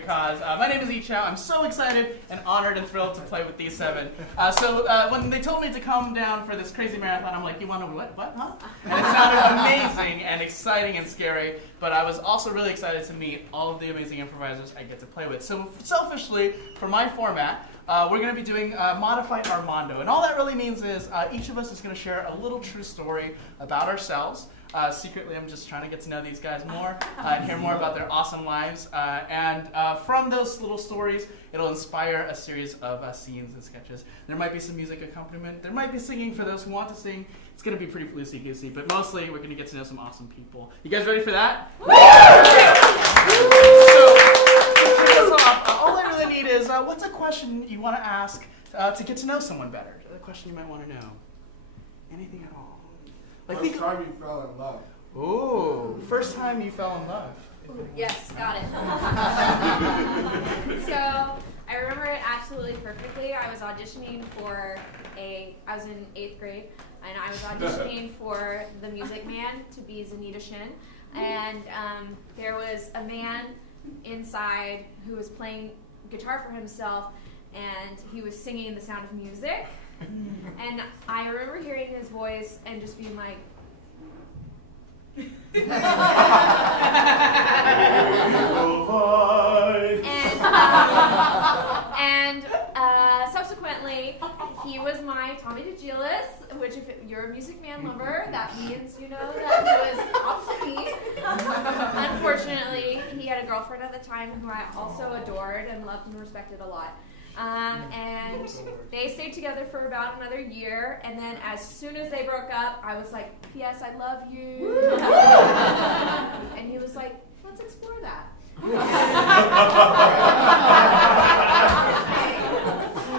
great cause. My name is Yichao. I'm so excited and honored and thrilled to play with these seven. So when they told me to come down for this crazy marathon, I'm like, you want to what, huh? And it sounded amazing and exciting and scary, but I was also really excited to meet all of the amazing improvisers I get to play with. So selfishly, for my format, we're going to be doing Modified Armando. And all that really means is each of us is going to share a little true story about ourselves. Secretly, I'm just trying to get to know these guys more and hear more about their awesome lives. And from those little stories, it'll inspire a series of scenes and sketches. There might be some music accompaniment. There might be singing for those who want to sing. It's going to be pretty loosey-goosey, but mostly we're going to get to know some awesome people. You guys ready for that? So, to kick us off, all I really need is, what's a question you want to ask to get to know someone better? A question you might want to know. Anything at all? First time you fell in love. Ooh, first time you fell in love. Yes, got it. So I remember it absolutely perfectly. I was auditioning for I was in 8th grade, and I was auditioning for The Music Man to be Zanita Shin. And there was a man inside who was playing guitar for himself, and he was singing The Sound of Music. And I remember hearing his voice and just being like, and subsequently, he was my Tommy DeGillis, which if you're a Music Man lover, that means you know that he was opposite me. Unfortunately, he had a girlfriend at the time who I also adored and loved and respected a lot. And they stayed together for about another year, and then as soon as they broke up, I was like, P.S. I love you. And he was like, let's explore that.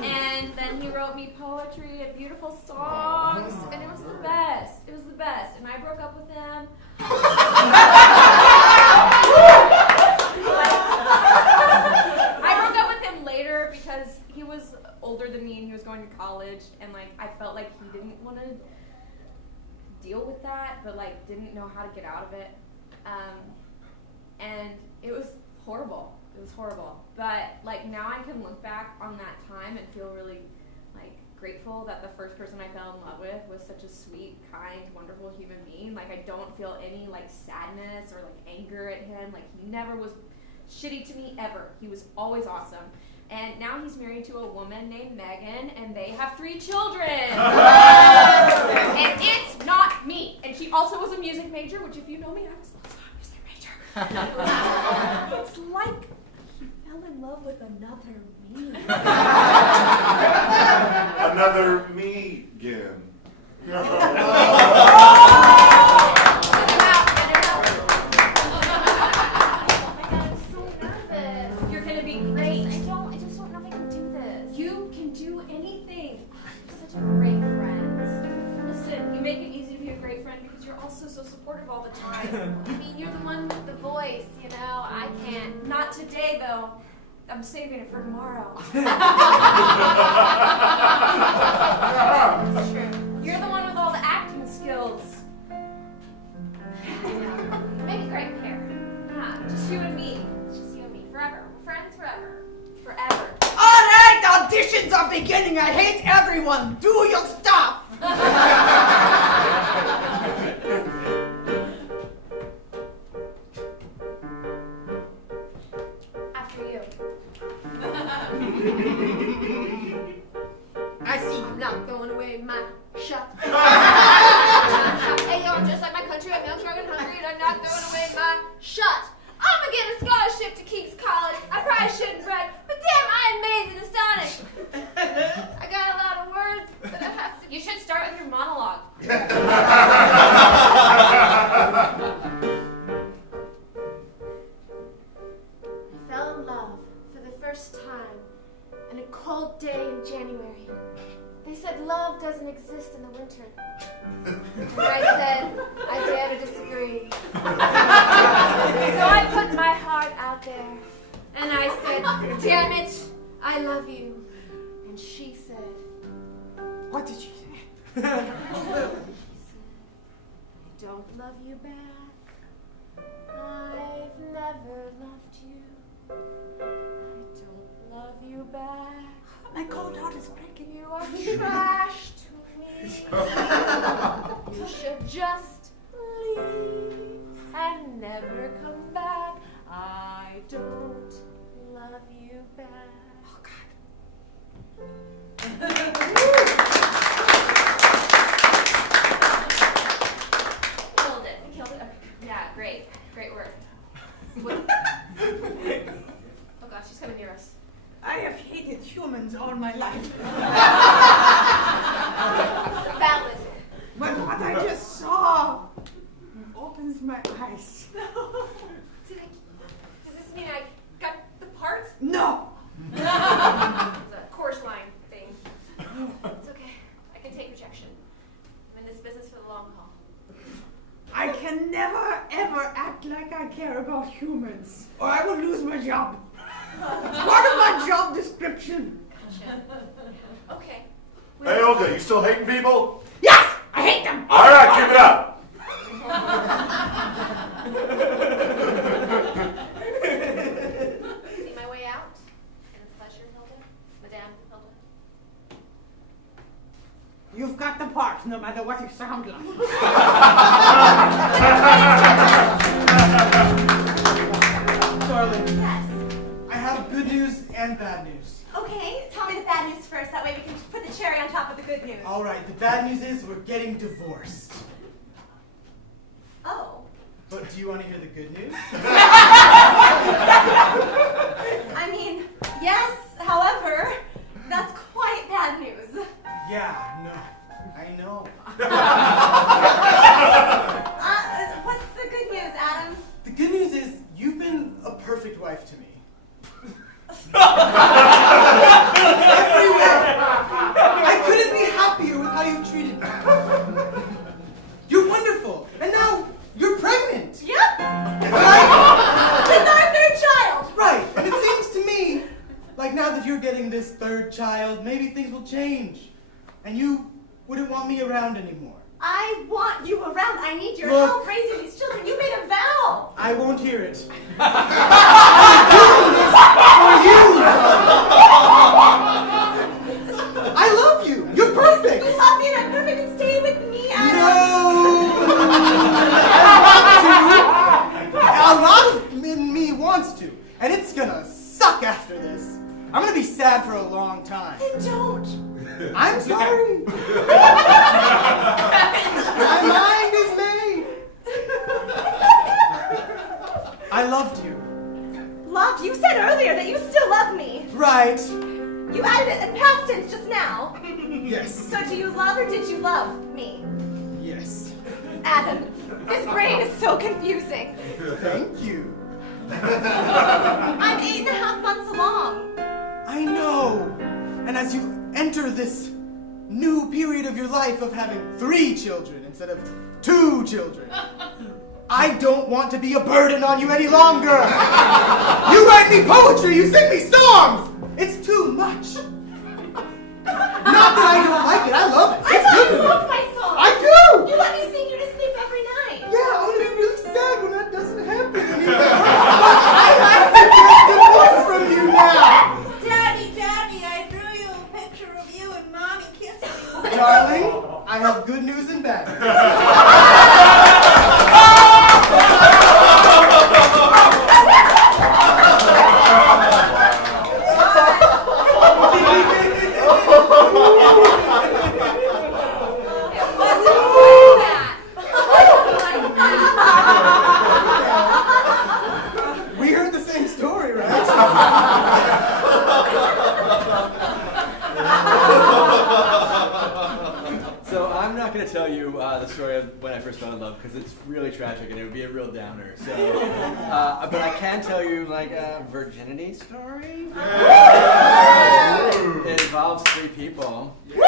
And then he wrote me poetry and beautiful songs, and it was the best. It was the best. And I broke up with him. Because he was older than me and he was going to college, and like I felt like he didn't want to deal with that, but like didn't know how to get out of it, and it was horrible. It was horrible. But like now I can look back on that time and feel really like grateful that the first person I fell in love with was such a sweet, kind, wonderful human being. Like I don't feel any like sadness or like anger at him. Like he never was shitty to me ever. He was always awesome. And now he's married to a woman named Megan, and they have 3 children. And it's not me. And she also was a music major, which if you know me, I was also a music major. It's like he fell in love with another me. Another me again. So supportive all the time. I mean, you're the one with the voice, you know. I can't. Not today, though. I'm saving it for tomorrow. It's true. You're the one with all the acting skills. You make great hair. Yeah, just you and me. It's just you and me. Forever. We're friends forever. Forever. All right, auditions are beginning. I hate everyone. Do your stuff. I see you not throwing away my shot. Hey, yo, I'm just like my country. I'm young, strong, and hungry, and I'm not throwing away my shot. I'm gonna get a scholarship to Keats College. I probably shouldn't brag, but damn, I'm amazing and astonished. I got a lot of words, but I have to. You should start with your monologue. I fell in love for the first time on a cold day in January. They said love doesn't exist in the winter. And I said, I dare to disagree. So I put my heart out there, and I said, damn it, I love you. And she said, What did she say? she said, I don't love you back. I've never loved you. You are trash to me. You should just leave and never come back. I don't love you back. Oh, God. Killed it. We killed it. Yeah, great. Great work. Oh gosh, she's coming near us. I have hated humans all my life. Valid. But what I just saw opens my eyes. Does this mean I got the part? No. It's a chorus line thing. It's okay. I can take rejection. I'm in this business for the long haul. I can never, ever act like I care about humans, or I will lose my job. It's part of my job description. Gotcha. Okay. Hey, Olga, you still hating people? Yes, I hate them. All right, give it up. See my way out? And a pleasure, Hilda? Madame Hilda? You've got the part, no matter what you sound like. Darling, Yes. I have good news and bad news. Okay, tell me the bad news first. That way we can put the cherry on top of the good news. All right, the bad news is we're getting divorced. Oh. But do you want to hear the good news? I mean, yes, however, that's quite bad news. Yeah, no, I know. What's the good news, Adam? The good news is you've been a perfect wife to me. Everywhere. I couldn't be happier with how you've treated me. You're wonderful, and now you're pregnant. Yep. Right? With our third child. Right. And it seems to me like now that you're getting this third child, maybe things will change, and you wouldn't want me around anymore. I want you around. I need your Look. help raising these children. You made a vow. I won't hear it. I'm doing this for you. I love you. You're perfect. You love me and I'm perfect and stay with me, Adam. No. I want to. A lot of me wants to, and it's gonna suck after this. I'm gonna be sad for a long time. Then don't. I'm sorry. My mind is made. I loved you. Love? You said earlier that you still love me. Right. You added it in past tense just now. Yes. So do you love or did you love me? Yes. Adam, this brain is so confusing. Thank you. I'm 8.5 months along. I know. And as you enter this new period of your life of having 3 children instead of 2 children, I don't want to be a burden on you any longer. You write me poetry, you sing me songs. It's too much. Not that I don't like it, I love it. I It's thought good you to me. loved my song. I do. You let me sing you to sleep every night. Yeah, I'm gonna be really sad when that doesn't happen anymore. But I have to get divorced from you now. Daddy, I drew you a picture of you and Mommy kissing you. Darling, I have good news and bad news. We heard the same story, right? So I'm not going to tell you the story of when I first fell in love because it's really tragic and it would be a real downer. So, but I can tell you like a virginity story. It involves 3 people. So,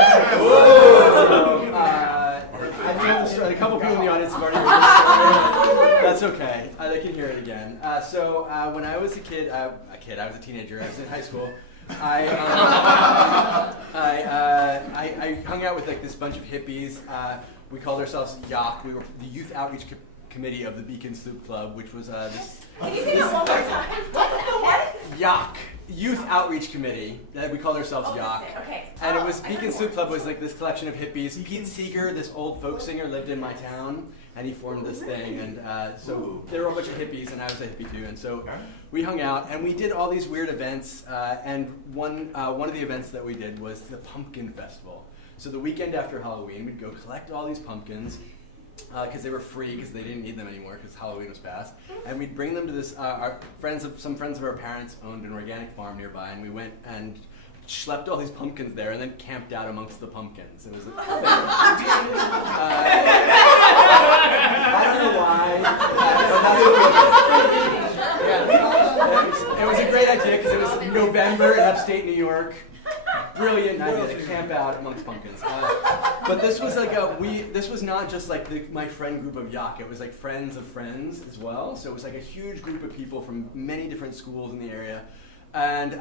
I've told this story. A couple people in the audience have already heard this story. That's okay. They can hear it again. So when I was a kid, I was a teenager. I was in high school. I hung out with like this bunch of hippies. We called ourselves YOC. We were the Youth Outreach Committee of the Beacon Sloop Club, which was this. Can you say that one more time? What the heck? YOC. youth outreach committee that we called ourselves Yak. Okay. And it was Beacon Soup Club was like this collection of hippies. Pete Seeger, this old folk singer, lived in my town, and he formed this thing. And so there were a bunch of hippies, and I was a hippie too. And so we hung out, and we did all these weird events. And one of the events that we did was the Pumpkin Festival. So the weekend after Halloween, we'd go collect all these pumpkins. Because they were free, because they didn't need them anymore, because Halloween was past. And we'd bring them to this. Some friends of our parents owned an organic farm nearby, and we went and schlepped all these pumpkins there, and then camped out amongst the pumpkins. It was. I don't know why. It was a great idea because it was November in upstate New York. Brilliant idea to camp out amongst pumpkins. But this was like this was not just like my friend group of Yak. It was like friends of friends as well. So it was like a huge group of people from many different schools in the area, and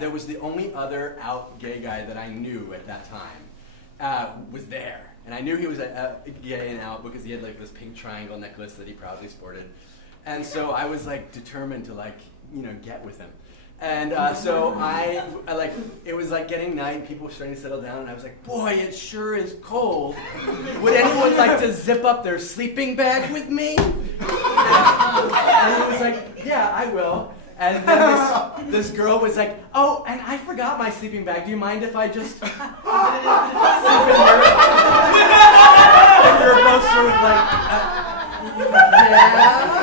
there was the only other out gay guy that I knew at that time was there, and I knew he was gay and out because he had like this pink triangle necklace that he proudly sported, and so I was like determined to get with him. And so I it was like getting night and people were starting to settle down, and I was like, boy, it sure is cold. Would anyone like to zip up their sleeping bag with me? And he was like, yeah, I will. And then this girl was like, oh, and I forgot my sleeping bag. Do you mind if I just sleep in here? And we were both sort of like, yeah.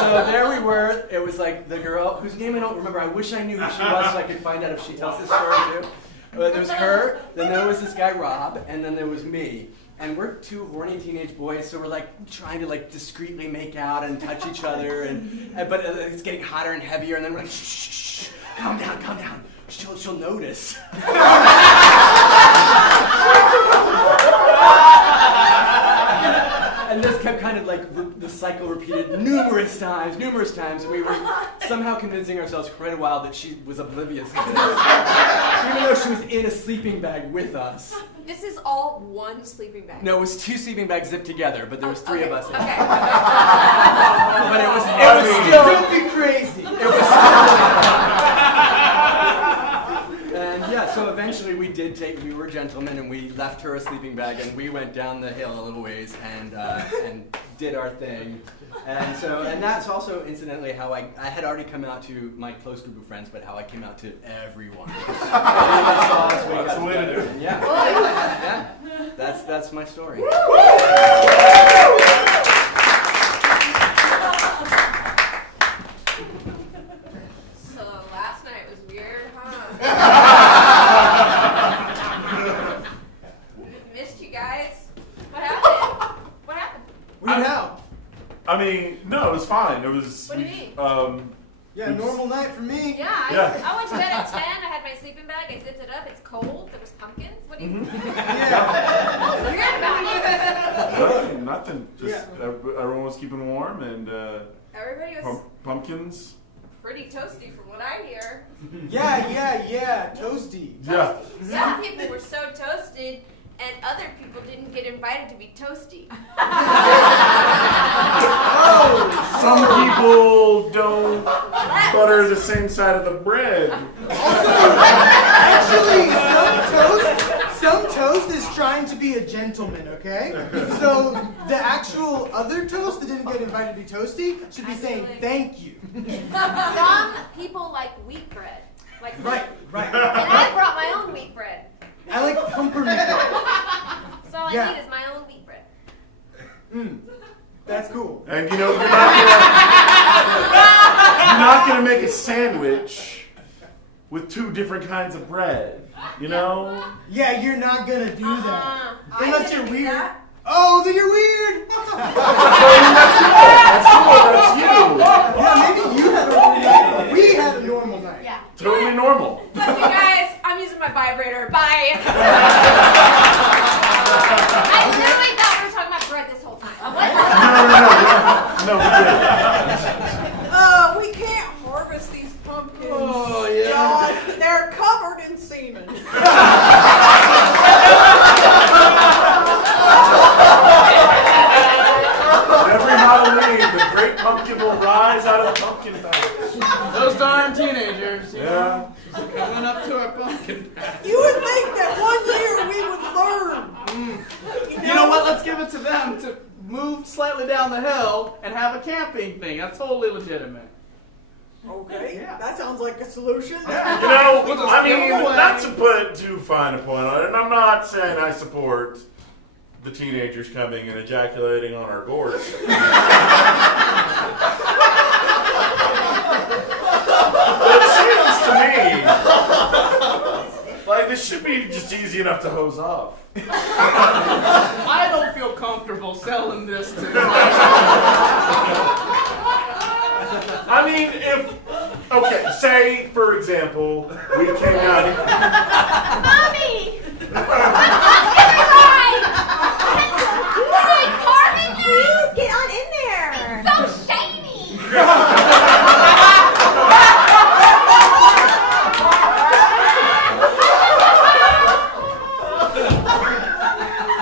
So there we were. It was like the girl whose name I don't remember. I wish I knew who she was so I could find out if she tells this story too. But there was her, then there was this guy Rob, and then there was me. And we're two horny teenage boys, so we're like trying to like discreetly make out and touch each other, but it's getting hotter and heavier, and then we're like, shh, calm down. She'll notice. And this kept kind of like the cycle repeated numerous times, and we were somehow convincing ourselves for quite a while that she was oblivious to this, even though she was in a sleeping bag with us. This is all one sleeping bag. No, it was two sleeping bags zipped together, but there was three of us. In it. Okay. But it was still. Don't be crazy. It was still. And yeah, so eventually we were gentlemen, and we left her a sleeping bag, and we went down the hill a little ways and did our thing. And that's also incidentally how I had already come out to my close group of friends, but how I came out to everyone. That's the way to do it. Yeah, that's my story. So last night was weird, huh? Missed you guys. What happened? Weird how? I mean, no, it was fine. It was. What do you mean? Yeah, normal night for me. Yeah, Yeah. I went to bed at 10. I had my sleeping bag. I zipped it up. It's cold. There was pumpkins. What do you? Yeah. What's weird about it? Nothing. Just everyone was keeping warm, and Everybody was pumpkins. pretty toasty from what I hear. Yeah. Toasty. Yeah. Some people were so toasted, and other people didn't get invited to be toasty. Some people don't butter the same side of the bread. Actually, some toast is trying to be a gentleman, okay? So the actual other toast that didn't get invited to be toasty should be saying thank you. Some people like wheat bread. Right. And I brought my own wheat bread. I like pumpernickel. So all I Yeah. need is my own wheat bread. That's cool. And you're not gonna make a sandwich with two different kinds of bread. You know? Yeah, you're not gonna do that. Unless you're weird. That. Oh, then you're weird. That's cool. That's you. Yeah, maybe you had a weird night, but we had a normal night. Yeah. Totally normal. Love you guys. I'm using my vibrator. Bye. I literally thought we were talking about bread this whole time. What? No, we didn't. We can't harvest these pumpkins. Oh, yeah. John, they're covered in semen. let's give it to them to move slightly down the hill and have a camping thing. That's totally legitimate. Okay, Yeah. that sounds like a solution. You know, We'll just I give mean, them away. not to put too fine a point on it, and I'm not saying I support the teenagers coming and ejaculating on our gourds. It seems to me like this should be just easy enough to hose off. I don't feel comfortable selling this to I mean, okay, say, for example, we came out... Mommy! Please get on in there. It's so shiny.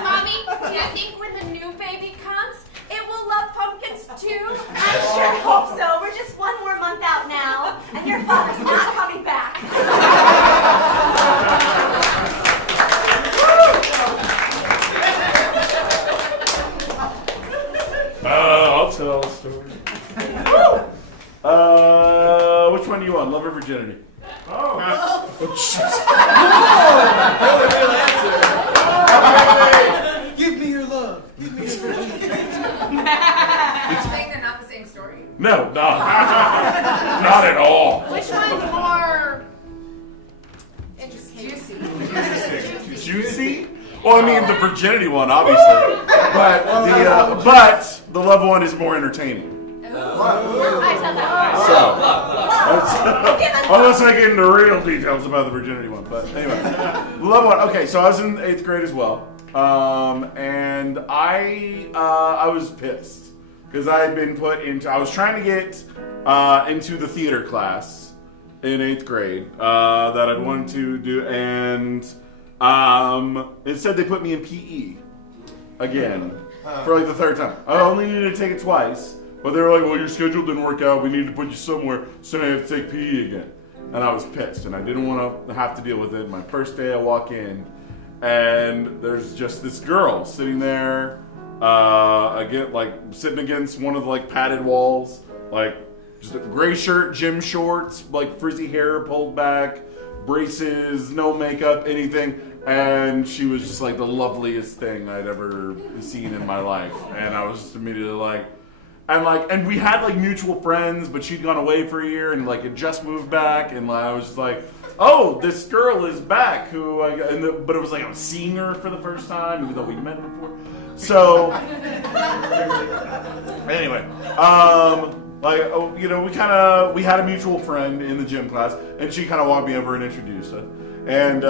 Mommy, do you think when the new baby comes, it will love pumpkins too? I sure hope so. We're just one more month out now, and your father's not coming back. I'll tell a story. Which one do you want? Love or virginity? Oh. Give me your love. Give me your virginity. You're saying they're not the same story? No, not at all. Which one's more juicy? Juicy? Well, I mean the virginity one, obviously, but the love one is more entertaining. I said that. So, unless I get into real details about the virginity one, but anyway, the love one. Okay, so I was in 8th grade as well, and I was pissed because I had been put into. I was trying to get into the theater class in 8th grade that I'd wanted to do, and instead they put me in PE again for like the 3rd time. I only needed to take it twice. But they were like, well, your schedule didn't work out. We need to put you somewhere, so now you have to take PE again. And I was pissed, and I didn't want to have to deal with it. My first day I walk in, and there's just this girl sitting there, sitting against one of the, padded walls, just a gray shirt, gym shorts, frizzy hair pulled back, braces, no makeup, anything. And she was just, the loveliest thing I'd ever seen in my life. And I was just immediately and we had mutual friends, but she'd gone away for a year and had just moved back, and I was just oh, this girl is back. But it was I was seeing her for the first time, even though we met her before. So anyway, we had a mutual friend in the gym class, and she kind of walked me over and introduced us. And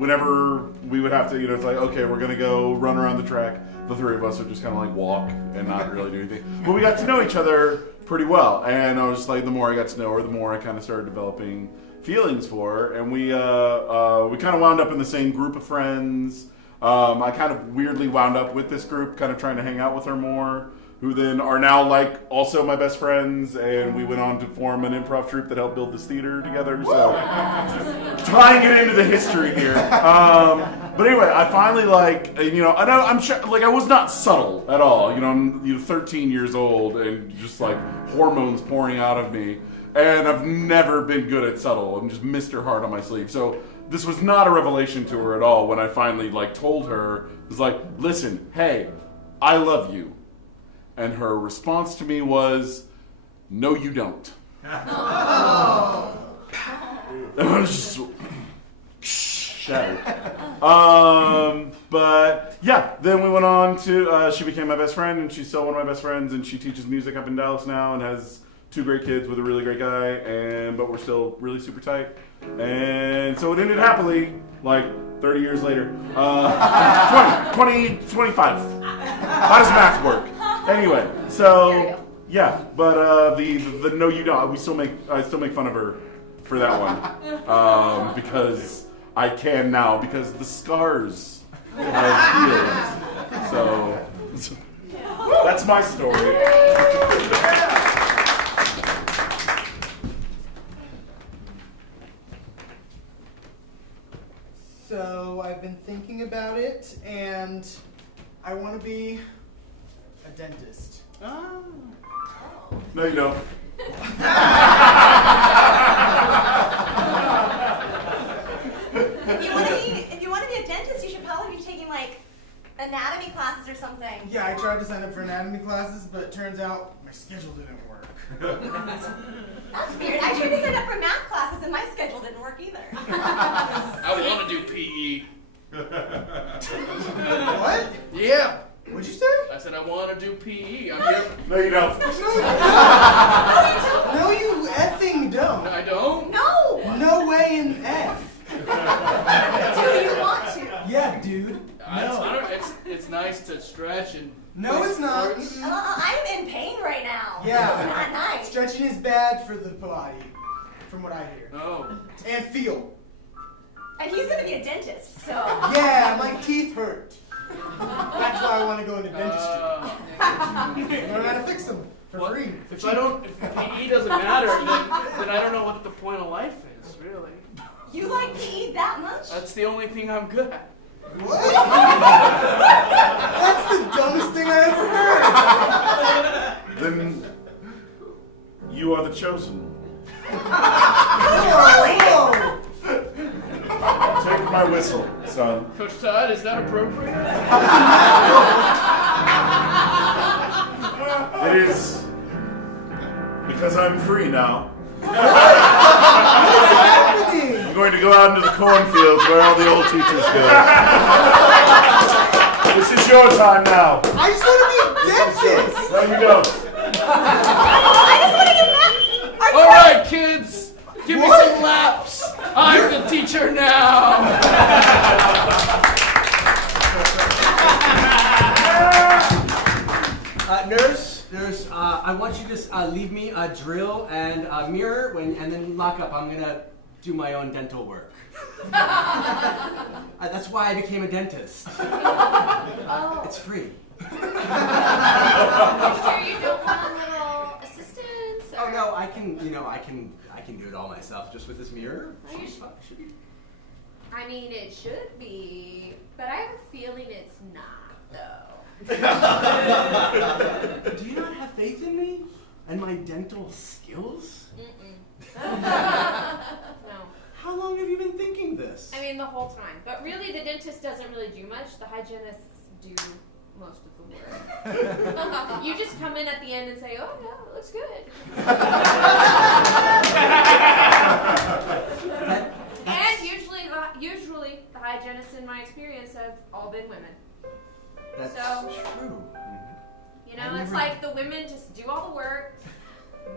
whenever we would have to, it's okay, we're gonna go run around the track. The 3 of us would just kind of walk and not really do anything. But we got to know each other pretty well. And I was the more I got to know her, the more I kind of started developing feelings for her. And we kind of wound up in the same group of friends. I kind of weirdly wound up with this group, kind of trying to hang out with her more, who then are now also my best friends, and we went on to form an improv troupe that helped build this theater together. So tying it into the history here. But anyway, I finally I'm sure I was not subtle at all. I'm 13 years old and just hormones pouring out of me, and I've never been good at subtle. I'm just Mr. Heart on my sleeve. So this was not a revelation to her at all when I finally told her. It was listen, hey, I love you. And her response to me was, no, you don't. Oh. And I was just shattered. But yeah, then we went on to, she became my best friend, and she's still one of my best friends, and she teaches music up in Dallas now and has 2 great kids with a really great guy, but we're still really super tight. And so it ended happily, 30 years later. 25. How does math work? Anyway, so yeah, but the no you don't. I still make fun of her for that one because I can now because the scars have healed. So that's my story. So I've been thinking about it, and I I want to be a dentist. Oh. No, you don't. If you want to be a dentist, you should probably be taking like anatomy classes or something. Yeah, I tried to sign up for anatomy classes, but it turns out my schedule didn't work. That's weird. I tried to sign up for math classes and my schedule didn't work either. I want to do PE. What? Yeah. What'd you say? I said I want to do PE. I'm here. No, you don't. No, you effing don't. I don't. No! No way in F. Do you want to? Yeah, dude. No. It's nice to stretch and. No, it's not. I'm in pain right now. Yeah. It's not nice. Stretching is bad for the body, from what I hear. Oh. And feel. And he's going to be a dentist, so. Yeah, my teeth hurt. That's why I want to go into dentistry. Learn how to fix them for free. If PE doesn't matter, then I don't know what the point of life is, really. You like PE that much? That's the only thing I'm good at. What? That's the dumbest thing I ever heard. Then you are the chosen. Whoa. Take my whistle, son. Coach Todd, is that appropriate? It is because I'm free now. What's happening? I'm going to go out into the cornfields where all the old teachers go. This is your time now. I just want to be a dentist. There you go. I just want to get back. All right, kids, give me some laps. I'm the teacher now. Nurse, I want you to just leave me a drill and a mirror, and then lock up. I'm gonna do my own dental work. That's why I became a dentist. It's free. Sure you don't want a little assistance? Oh no, I can do it all myself just with this mirror. Are you sure? Should be. I mean, it should be, but I have a feeling it's not, though. Do you not have faith in me and my dental skills? No. How long have you been thinking this? I mean, the whole time. But really, the dentist doesn't really do much. The hygienists do most of the work. You just come in at the end and say, oh, no, it looks good. And usually, the hygienists in my experience have all been women. That's So- true. You know, it's like the women just do all the work,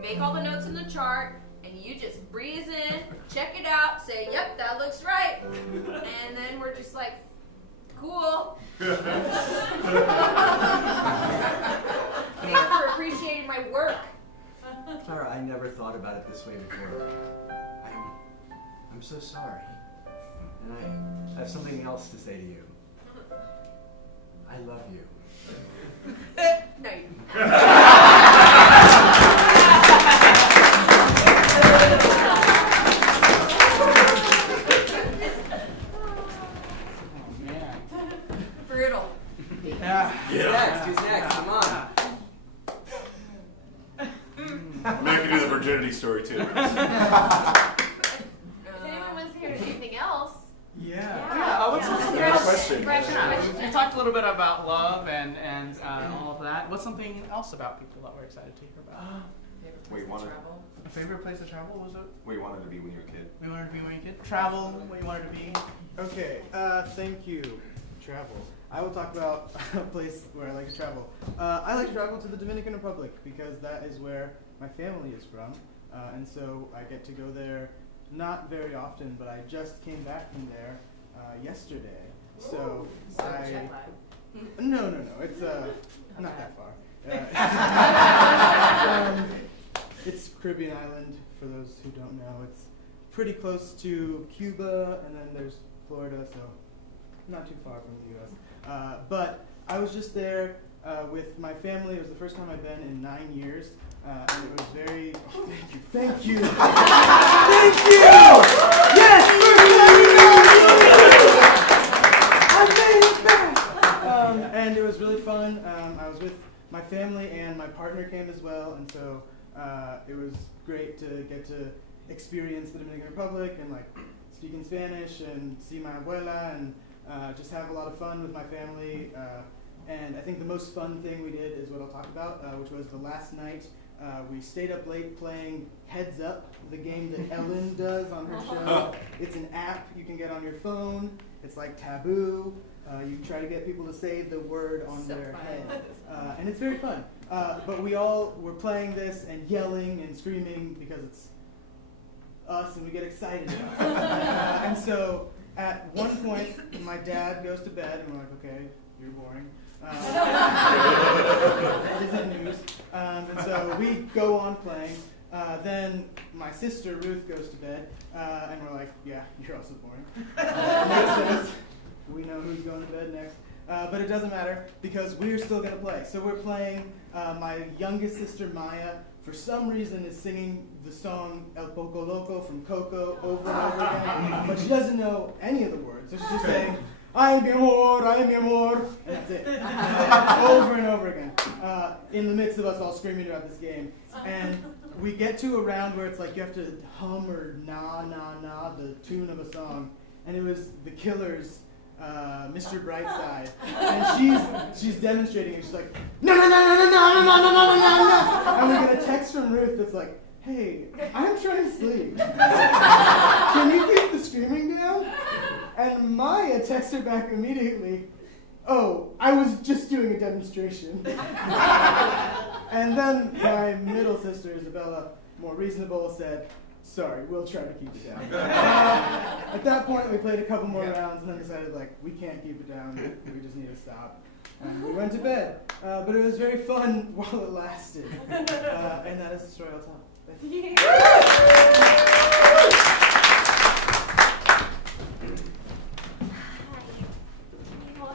make all the notes in the chart, and you just breeze in, check it out, say, yep, that looks right. And then we're just like, cool. Thanks for appreciating my work. Clara, I never thought about it this way before. I'm so sorry. And I have something else to say to you. I love you. No, you Man. Brutal. Who's next? Come on. I mean, I can do the virginity story too. If anyone wants to hear anything else, Yeah. What's something Good else? question. You talked a little bit about love and all of that. What's something else about people that we're excited to hear about? Wait, wanted, A favorite place to travel, was it? wait, wanted to be when you were a kid. We wanted to be when you kid. Travel, what you wanted to be. Okay, thank you. Travel. I will talk about a place where I like to travel. I like to travel to the Dominican Republic because that is where my family is from. And so I get to go there not very often, but I just came back from there yesterday. So No, it's not that far. It's Caribbean island, for those who don't know. It's pretty close to Cuba, and then there's Florida, so not too far from the U.S. But I was just there with my family. It was the first time I've been in 9 years, and it was very... Oh, thank you! Thank you! Yes! I made it back! And it was was really fun. I was with my family and my partner came as well, and so it was great to get to experience the Dominican Republic and like speak in Spanish and see my abuela and just have a lot of fun with my family. And I think the most fun thing we did is what I'll talk about, which was the last night. We stayed up late playing Heads Up, the game that Ellen does on her show. It's an app you can get on your phone. It's like Taboo. You try to get people to say the word on their head. And it's very fun. But we all were playing this and yelling and screaming because it's us and we get excited about it. And so at one point, my dad goes to bed and we're like, okay, you're boring. Isn't news. And so we go on playing. Then my sister Ruth goes to bed, and we're like, yeah, you're also boring. Makes sense. We know who's going to bed next. But it doesn't matter because we're still going to play. So we're playing. My youngest sister Maya, for some reason, is singing the song El Poco Loco from Coco over and over again. But she doesn't know any of the words. So she's just saying, ay mi amor, and that's it. Over and over again. In the midst of us all screaming about this game. And we get to a round where it's like you have to hum or na na na the tune of a song. And it was The Killers, Mr. Brightside. And she's demonstrating and she's like, no no no no no no no no no no no. And we get a text from Ruth that's like, hey, I'm trying to sleep. Can you keep the screaming down? And Maya texts her back immediately, oh, I was just doing a demonstration. And then my middle sister, Isabella, more reasonable, said, sorry, we'll try to keep it down. At that point, we played a couple more rounds and then decided, like, we can't keep it down. We just need to stop. And we went to bed. But it was very fun while it lasted. And that is the story I'll tell. Thank you.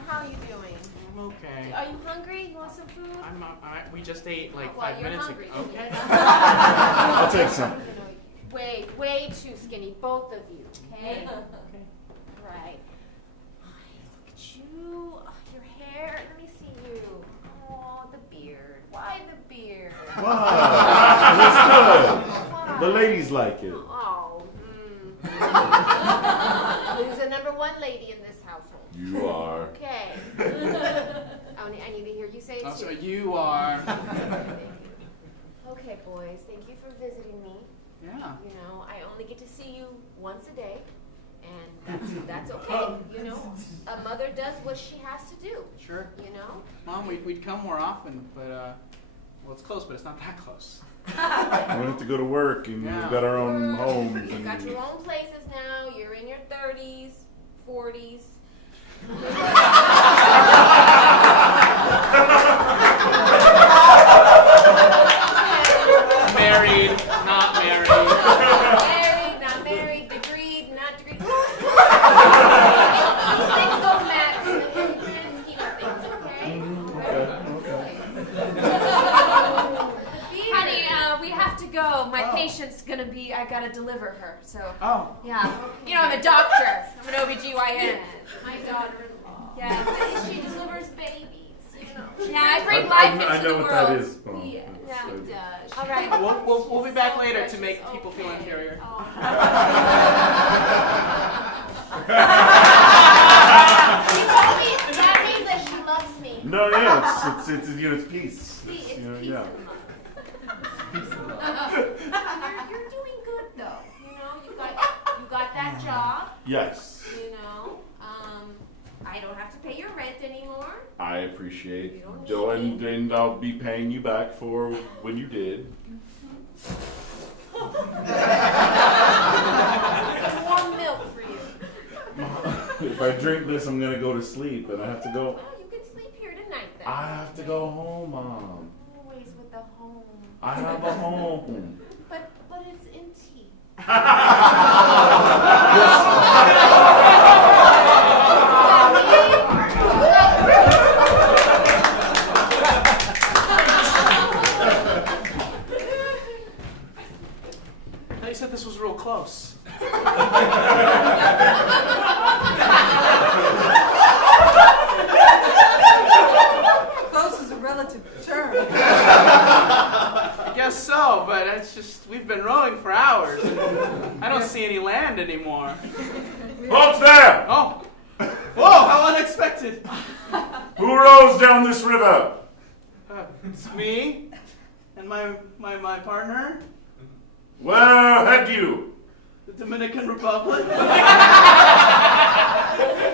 How are you doing? I'm okay. Are you hungry? You want some food? We just ate like well, 5 you're minutes hungry. ago. Okay. I'll take some. Way too skinny, both of you. Okay. Okay. Right. Look at you. Oh, your hair. Let me see you. Oh, the beard. Why the beard? Wow, that's good. Why? The ladies like it. Oh. Who's the number one lady in this household? You are. Okay. I need to hear you say it Oh, too. so you are. Okay, boys. Thank you for visiting me. Yeah. You know, I only get to see you once a day, and that's okay. You know, a mother does what she has to do. Sure. You know. Mom, we'd come more often, but well, it's close, but it's not that close. We have to go to work, and we've got our own homes. You've got your own places now. You're in your 30s, 40s. Married, not married. Married, not married, degreed, not degreed. These things don't matter in the grand scheme of things, okay? Honey, we have to go. My patient's gonna be, I gotta deliver her, so. Oh. Yeah. You know, I'm a doctor. I'm an OBGYN. My daughter-in-law. Yeah, she delivers babies, you know. Yeah, I bring life into the world. I know what that is, Mom. Yeah, So- it does. All right. We'll be back later to make people feel inferior. Oh. She told me that means that she loves me. No, it's peace. See, it's You know, peace yeah. and love. You're doing good though. You know, you got that job. Yes. You know, I don't have to pay your rent anymore. I appreciate You don't Joe, need and I'll be paying you back for when you did. Some warm milk for you. If I drink this, I'm gonna go to sleep, and I have to go. Well, you can sleep here tonight then. I have to go home, Mom. Always with the home. I have a home. But it's empty. You said this was real close. relative term. I guess so, but it's just, we've been rowing for hours. And I don't see any land anymore. Halt there! Oh! Whoa, how unexpected! Who rows down this river? It's me and my partner, Where head you? the Dominican Republic.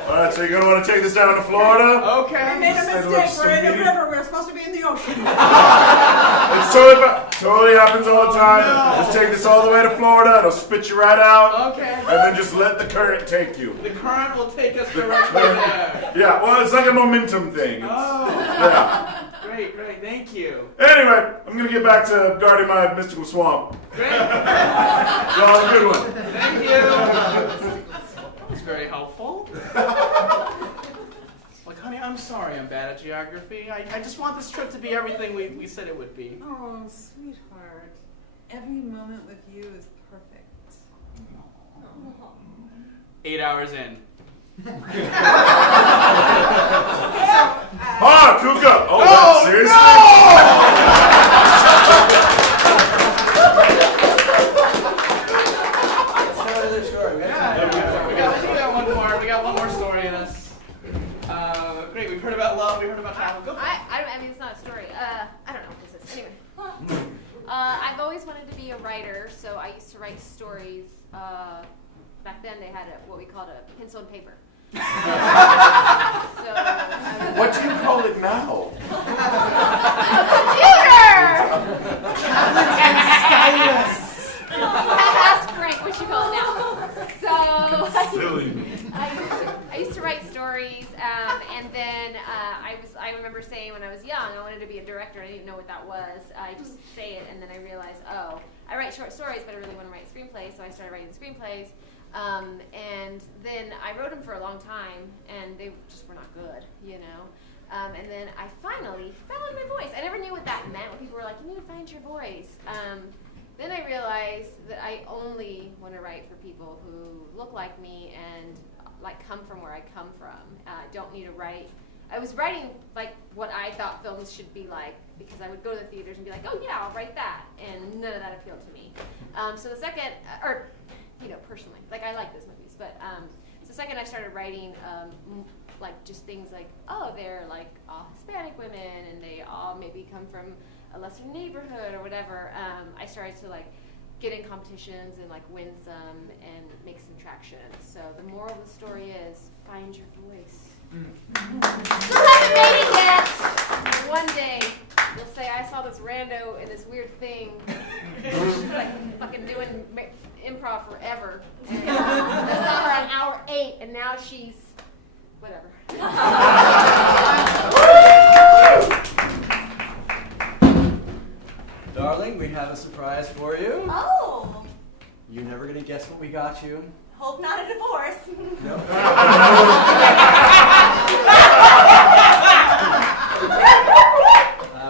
Alright, so you're gonna want to take this down to Florida? We Okay. made a Instead of mistake. some We're in a meeting. river. We're supposed to be in the ocean. It's totally happens all the time. no. Just take this all the way to Florida, it'll spit you right out, Okay. and then just let the current take you. The current will take us directly there. Yeah, well, it's like a momentum thing. Oh, Yeah. great, thank you. Anyway, I'm gonna get back to guarding my mystical swamp. Great, Y'all have a good one. thank you. That was very helpful. Like, honey, I'm sorry I'm bad at geography. I just want this trip to be everything we said it would be. Oh, sweetheart. Every moment with you is perfect. 8 hours in. Ah, Kuka! Oh, what? Seriously? Let's tell another story. We got one more story in us. Great, we've heard about love, we heard about travel. Go for it. I mean, it's not a story. I don't know what this is. Anyway. I've always wanted to be a writer, so I used to write stories. Back then they had what we called a pencil and paper. So What do you call it now? computer! Stylus. Ask Frank what you call it now. So Silly. I used to write stories, and then I remember saying when I was young I wanted to be a director. I didn't know what that was. I just say it, and then I realized, oh, I write short stories, but I really want to write screenplays. So I started writing screenplays, and then I wrote them for a long time, and they just were not good, you know. And then I finally found my voice. I never knew what that meant when people were like, you need to find your voice. Then I realized that I only want to write for people who look like me and like come from where I come from. I don't need to write. I was writing like what I thought films should be like because I would go to the theaters and be like, oh yeah, I'll write that, and none of that appealed to me. So the second, or you know, personally, like I like those movies, but so the second I started writing like just things like, oh, they're like all Hispanic women and they all maybe come from a lesser neighborhood or whatever, I started to like get in competitions and like win some and make some traction. So the moral of the story is find your voice. Still haven't made it yet. One day you'll say I saw this rando in this weird thing, like fucking doing improv forever. And I saw her on hour 8, and now she's whatever. Darling, we have a surprise for you. Oh, You're never gonna guess what we got you. hope not a divorce. No.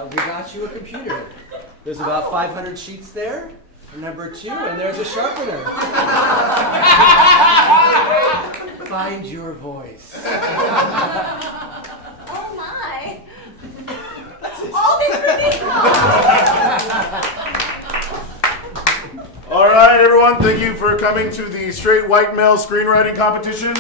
We got you a computer. There's about 500 sheets there. Number 2, and there's a sharpener. Find your voice. Oh my. All this for me. All right, everyone, thank you for coming to the Straight White Male Screenwriting Competition.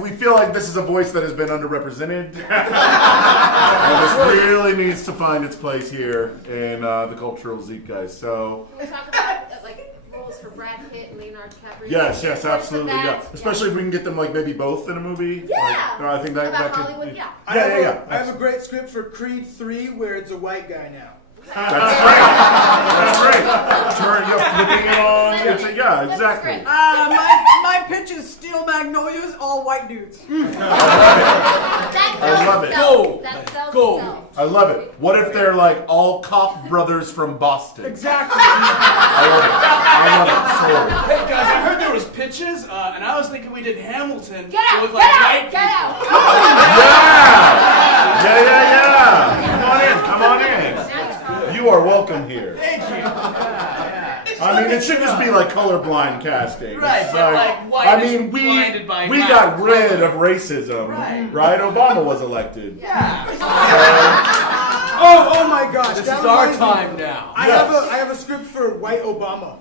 We feel like this is a voice that has been underrepresented, and this really needs to find its place here in the cultural zeitgeist. So, Can we talk about like roles for Brad Pitt and Leonardo DiCaprio? yes, Roles for absolutely, that? yeah. Especially if we can get them like maybe both in a movie. Yeah. Like, I think that About could. Hollywood, yeah. Yeah. I have a great script for Creed 3 where it's a white guy now. That's great. That's great. Turn, you're flipping it on. Yeah, exactly. My pitch is Steel Magnolias, all white dudes. That I love it. itself. That sells Go. itself. I love it. What if they're like all cop brothers from Boston? Exactly. I love it. Hey guys, I heard there was pitches, and I was thinking we did Hamilton. Get out! to look Get like out! white Get people. out! Yeah. Come on in. Now you're talking. You are welcome here. Thank you. Yeah. I mean, it should just be like colorblind casting. Right, It's but like white I is mean, blinded by we black. got rid of racism, Right. Obama was elected. Yeah. Oh my gosh. This that is our reminds me. time now. I have a script for White Obama.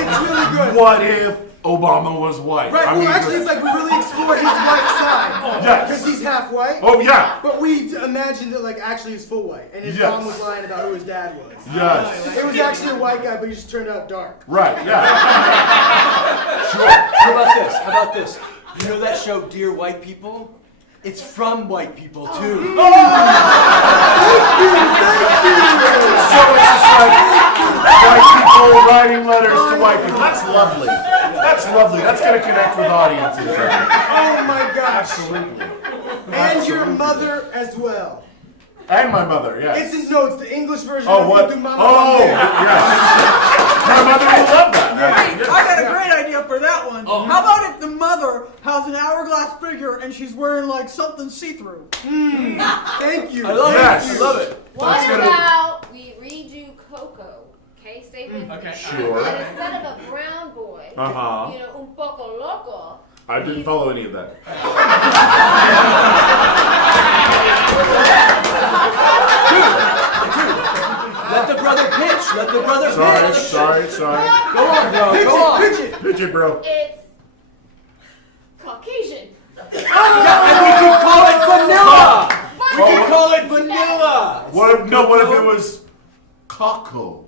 It's really good. What if Obama was white? Right, I well, mean, actually, it's like we really explore his white side. Yes. Because he's half white. Oh, yeah. But we imagined that, like, actually he's full white. And his Yes. mom was lying about who his dad was. Yes. It was actually a white guy, but he just turned out dark. Right, yeah. Sure. How about this? How about this? You know that show, Dear White People? It's from white people, too. So it's just like white people writing letters to white people. That's lovely. That's lovely. That's going to connect with audiences. Oh my gosh. Absolutely. And your mother as well. And my mother, yes. It's the English version Oh, of what? Tu Mama Oh, También. yes. My mother will love that. Hey, Yes. I got a great idea for that one. How about if the mother has an hourglass figure and she's wearing like something see-through? Thank you. I love Yes. it. I love it. What That's gonna- about we redo Coco? Okay, stay with me. Okay. Sure. And instead of a brown boy, Uh-huh. you know, un poco loco. I didn't follow any of that. Let the brother pitch. Let the brother pitch. Sorry. Go on, bro. Go on. Pitch it, bro. It's Caucasian. Yeah, and we could call it vanilla. We could call it vanilla. What if it was Coco?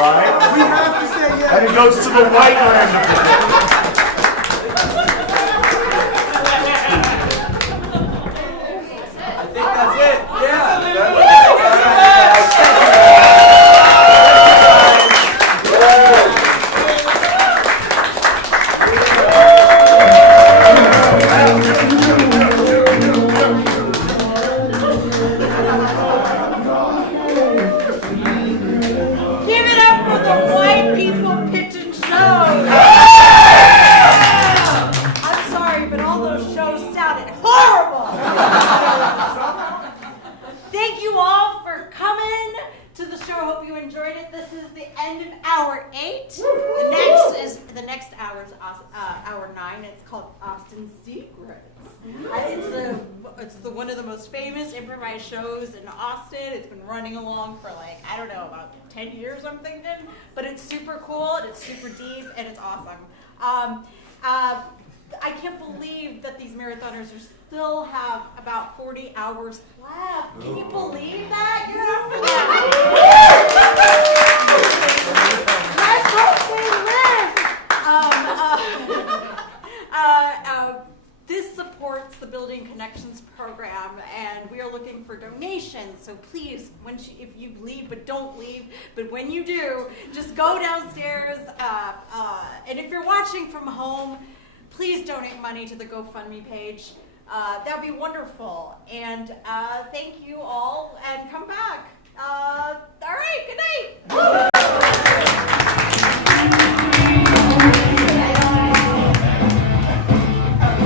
Right? We have to say yes. And it goes to the white land of the I think that's it. Yeah. Give it up for the white people pitching shows. I'm sorry, but all those shows sounded horrible. Thank you all for coming to the show. Hope you enjoyed it. This is the end of hour 8. The next hour is hour 9. It's called Austin Secrets. It's one of the most famous improvised shows in Austin. It's been running along for like, I don't know, about 10 years I'm thinking. But it's super cool and it's super deep and it's awesome. I can't believe that these marathoners still have about 40 hours left. Can you believe that? Give it up for them. Let's hope they live. This supports the Building Connections program, and we are looking for donations. So please, if you leave, but don't leave, but when you do, just go downstairs. And if you're watching from home, please donate money to the GoFundMe page. That'd be wonderful. And thank you all